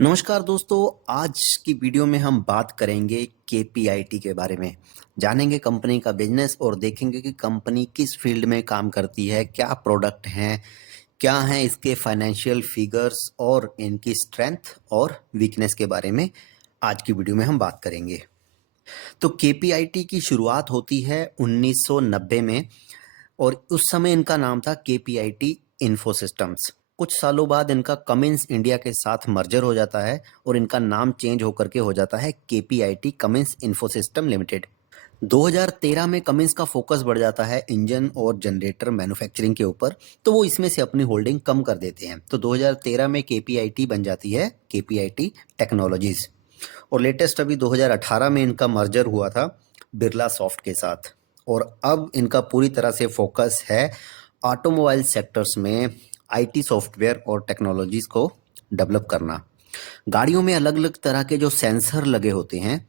नमस्कार दोस्तों, आज की वीडियो में हम बात करेंगे केपीआईटी के बारे में। जानेंगे कंपनी का बिजनेस और देखेंगे कि कंपनी किस फील्ड में काम करती है, क्या प्रोडक्ट हैं, क्या हैं इसके फाइनेंशियल फिगर्स और इनकी स्ट्रेंथ और वीकनेस के बारे में आज की वीडियो में हम बात करेंगे। तो केपीआईटी की शुरुआत होती है 1990 में और उस समय इनका नाम था केपीआईटी इन्फोसिस्टम्स। कुछ सालों बाद इनका कमिंस इंडिया के साथ मर्जर हो जाता है और इनका नाम चेंज होकर के हो जाता है केपीआईटी कमिंस इन्फोसिस्टम लिमिटेड। 2013 में कमिंस का फोकस बढ़ जाता है इंजन और जनरेटर मैन्युफैक्चरिंग के ऊपर, तो वो इसमें से अपनी होल्डिंग कम कर देते हैं। तो 2013 में केपीआईटी बन जाती है केपीआईटी टेक्नोलॉजीज और लेटेस्ट अभी 2018 में इनका मर्जर हुआ था बिरला सॉफ्ट के साथ। और अब इनका पूरी तरह से फोकस है ऑटोमोबाइल सेक्टर्स में आईटी सॉफ्टवेयर और टेक्नोलॉजीज को डेवलप करना। गाड़ियों में अलग अलग तरह के जो सेंसर लगे होते हैं,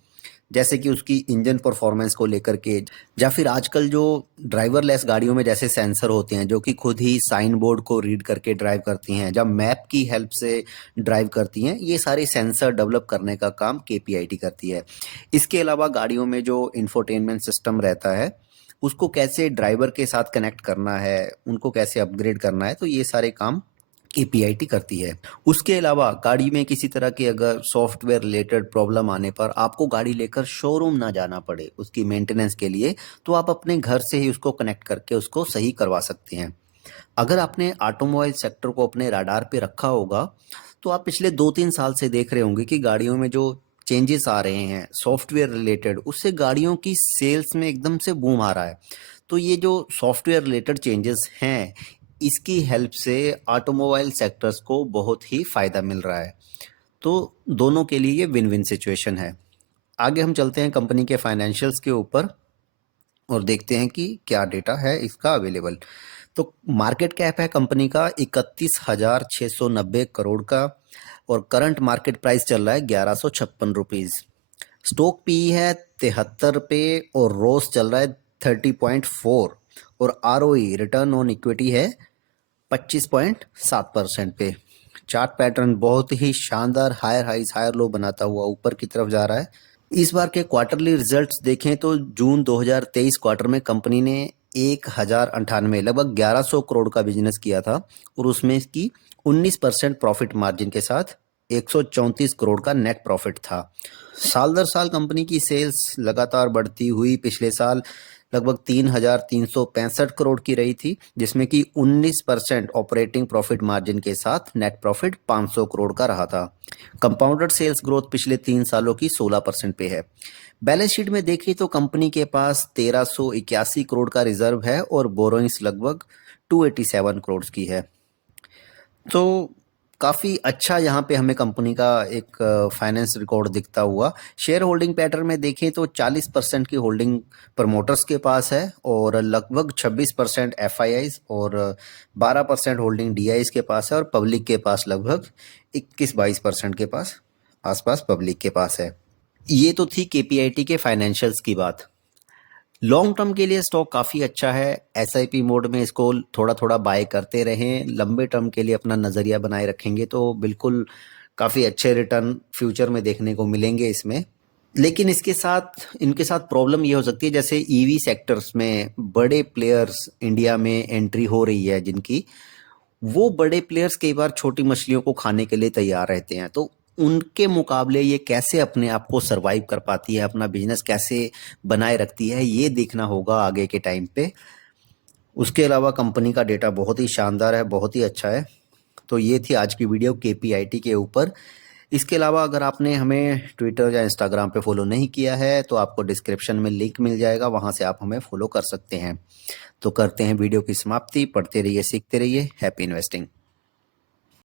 जैसे कि उसकी इंजन परफॉर्मेंस को लेकर के, या फिर आजकल जो ड्राइवरलेस गाड़ियों में जैसे सेंसर होते हैं जो कि खुद ही साइन बोर्ड को रीड करके ड्राइव करती हैं, जब मैप की हेल्प से ड्राइव करती हैं, ये सारे सेंसर डेवलप करने का काम केपीआईटी करती है। इसके अलावा गाड़ियों में जो इंफोटेनमेंट सिस्टम रहता है उसको कैसे ड्राइवर के साथ कनेक्ट करना है, उनको कैसे अपग्रेड करना है, तो ये सारे काम केपीआईटी करती है। उसके अलावा गाड़ी में किसी तरह की अगर सॉफ्टवेयर रिलेटेड प्रॉब्लम आने पर आपको गाड़ी लेकर शोरूम ना जाना पड़े उसकी मेंटेनेंस के लिए, तो आप अपने घर से ही उसको कनेक्ट करके उसको सही करवा सकते हैं। अगर आपने ऑटोमोबाइल सेक्टर को अपने रडार पे रखा होगा तो आप पिछले 2-3 साल से देख रहे होंगे कि गाड़ियों में जो चेंजेस आ रहे हैं सॉफ्टवेयर रिलेटेड, उससे गाड़ियों की सेल्स में एकदम से बूम आ रहा है। तो ये जो सॉफ्टवेयर रिलेटेड चेंजेस हैं, इसकी हेल्प से ऑटोमोबाइल सेक्टर्स को बहुत ही फायदा मिल रहा है। तो दोनों के लिए ये विन विन सिचुएशन है। आगे हम चलते हैं कंपनी के फाइनेंशियल्स के ऊपर और देखते हैं कि क्या डेटा है इसका अवेलेबल। तो मार्केट कैप है कंपनी का 31,690 करोड़ का और करंट मार्केट प्राइस चल रहा है 1156 रुपीज़। स्टॉक पी है 73 पे और रोस चल रहा है 30.4 और आरओई रिटर्न ऑन इक्विटी है 25.7% पे। चार्ट पैटर्न बहुत ही शानदार हायर हाइज हायर लो बनाता हुआ ऊपर की तरफ जा रहा है। इस बार के क्वार्टरली रिजल्ट्स देखें तो जून 2023 क्वार्टर में कंपनी ने 1098 लगभग 1100 करोड़ का बिजनेस किया था और उसमें इसकी 19% प्रॉफिट मार्जिन के साथ 134 करोड़ का नेट प्रॉफिट था। साल दर साल कंपनी की सेल्स लगातार बढ़ती हुई पिछले साल लगभग 3,365 करोड़ की रही थी, जिसमें कि 19% ऑपरेटिंग प्रॉफिट मार्जिन के साथ नेट प्रॉफिट 500 करोड़ का रहा था। कंपाउंडेड सेल्स ग्रोथ पिछले 3 सालों की 16% पे है। बैलेंस शीट में देखिए तो कंपनी के पास 1381 करोड़ का रिजर्व है और बोरोइंग्स लगभग 287 करोड़ की है। तो काफ़ी अच्छा यहाँ पे हमें कंपनी का एक फाइनेंस रिकॉर्ड दिखता हुआ। शेयर होल्डिंग पैटर्न में देखें तो 40% की होल्डिंग प्रमोटर्स के पास है और लगभग 26% एफआईआईज और 12% होल्डिंग डीआईज के पास है और पब्लिक के पास लगभग 21-22% के पास आसपास पब्लिक के पास है। ये तो थी केपीआईटी के फाइनेंशियल्स की बात। लॉन्ग टर्म के लिए स्टॉक काफ़ी अच्छा है। एसआईपी मोड में इसको थोड़ा थोड़ा बाय करते रहें। लंबे टर्म के लिए अपना नज़रिया बनाए रखेंगे तो बिल्कुल काफ़ी अच्छे रिटर्न फ्यूचर में देखने को मिलेंगे इसमें। लेकिन इसके साथ इनके साथ प्रॉब्लम ये हो सकती है, जैसे ईवी सेक्टर्स में बड़े प्लेयर्स इंडिया में एंट्री हो रही है जिनकी, वो बड़े प्लेयर्स कई बार छोटी मछलियों को खाने के लिए तैयार रहते हैं। तो उनके मुकाबले ये कैसे अपने आप को सरवाइव कर पाती है, अपना बिजनेस कैसे बनाए रखती है, ये देखना होगा आगे के टाइम पे। उसके अलावा कंपनी का डेटा बहुत ही शानदार है, बहुत ही अच्छा है। तो ये थी आज की वीडियो केपीआईटी के ऊपर। इसके अलावा अगर आपने हमें ट्विटर या इंस्टाग्राम पे फॉलो नहीं किया है तो आपको डिस्क्रिप्शन में लिंक मिल जाएगा, वहाँ से आप हमें फॉलो कर सकते हैं। तो करते हैं वीडियो की समाप्ति। पढ़ते रहिए, सीखते रहिए। Happy investing.